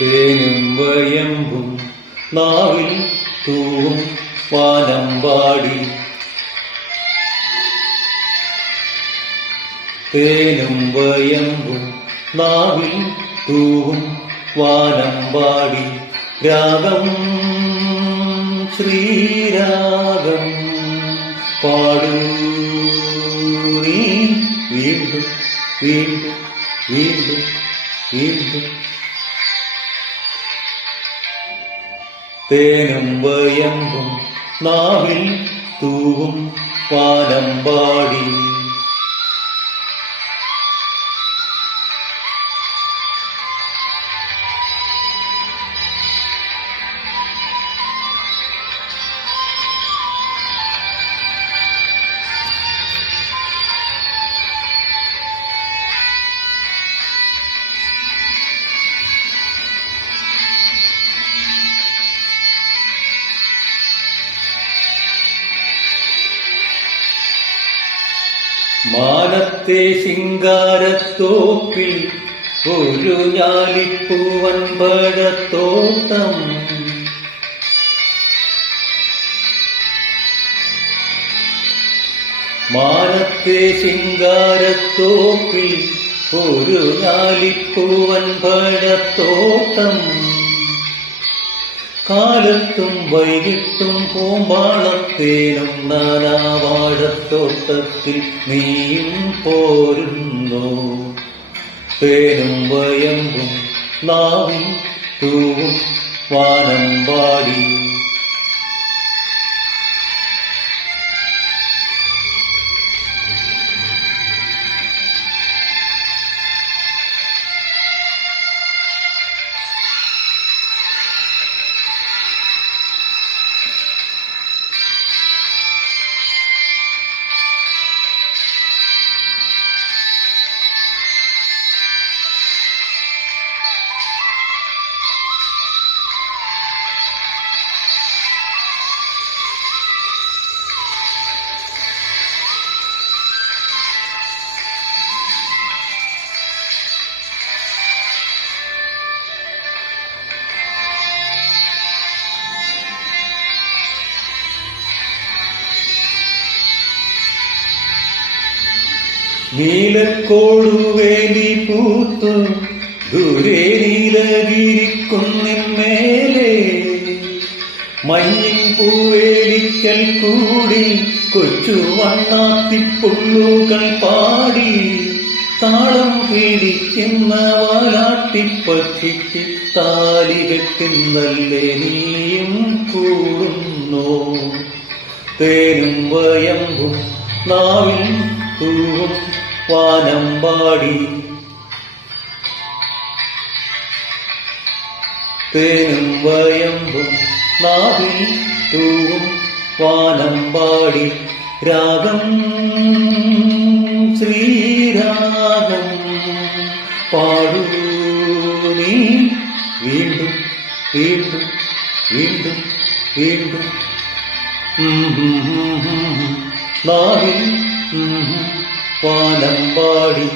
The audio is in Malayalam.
തേനും വയമ്പും നാവിൽ തൂവും വാനമ്പാടി തേനും വയമ്പും നാവിൽ തൂവും വാനമ്പാടി രാഗം ശ്രീരാഗം പാടൂ. നീ വീണ്ടും വീണ്ടും വീണ്ടും വീണ്ടും. തേനും വയമ്പും നാവിൽ തൂവും പാലമ്പാടി മാനത്തെ ശിങ്കാരത്തോപ്പിൽ ഒരു ഞാലിപ്പൂവൻ പഴത്തോട്ടം മാനത്തെ ശിങ്കാരത്തോപ്പിൽ ഒരു ഞാലിപ്പൂവൻ പഴത്തോട്ടം കാലത്തും വൈകിട്ടും പൂമ്പാളത്തേനും നാനാവാഴത്തോട്ടത്തിൽ നീയും പോരുന്നു. തേനും വയമ്പും നാവും തൂവും വാനം പാടി നീലക്കോടുവേലി പൂത്തു ദൂരെ നീലഗിരിക്കുന്നിന്മേലെ. മഞ്ഞിൻ പൂവേലിക്കൽ കൂടി കൊച്ചു വണ്ണാത്തിപ്പുള്ളുകൾ പാടി. താളം പിടിക്കുന്ന വാലാട്ടിപ്പക്ഷിക്ക് താലി വെക്കുന്നല്ലേ നീയും കൂടുന്നു. തേനും വയമ്പും നാവിൽ തൂവും പാടി. തേനും വയമ്പും നാവിൽ തൂവും പാടി. രാഗം ശ്രീരാഗം പാടൂ നീ. വീണ്ടും വീണ്ടും വീണ്ടും വീണ്ടും. നാവിൽ பாடம்பாடி